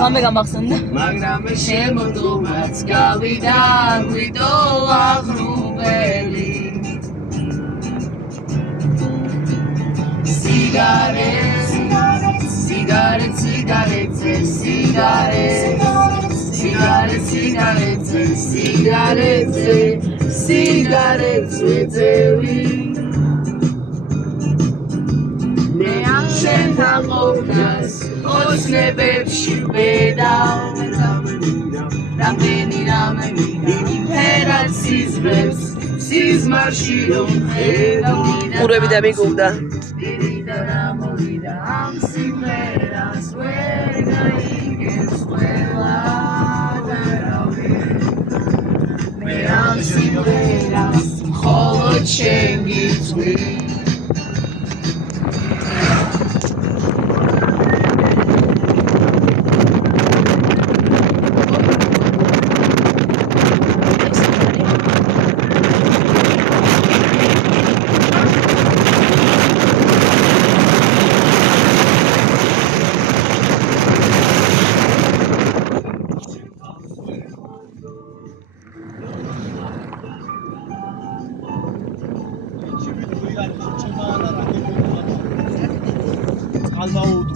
ხამე გამახსენდა მაგრამ შემოდომაც გავიდა გვიდოლა ღრუბელი სიგარეტს ვეძევი მე ამ შენთან ყოფნას ოცნებებში ვბედავ რამდენი რამე ფერად სიზმრებს სიზმარში რომ ხედავ ყურები და მიგუვდა და ამ სიმღერას ვერ გაიგებს ყველა მე ამ სიმღერას მხოლოდ შენ გიწვი ალბათ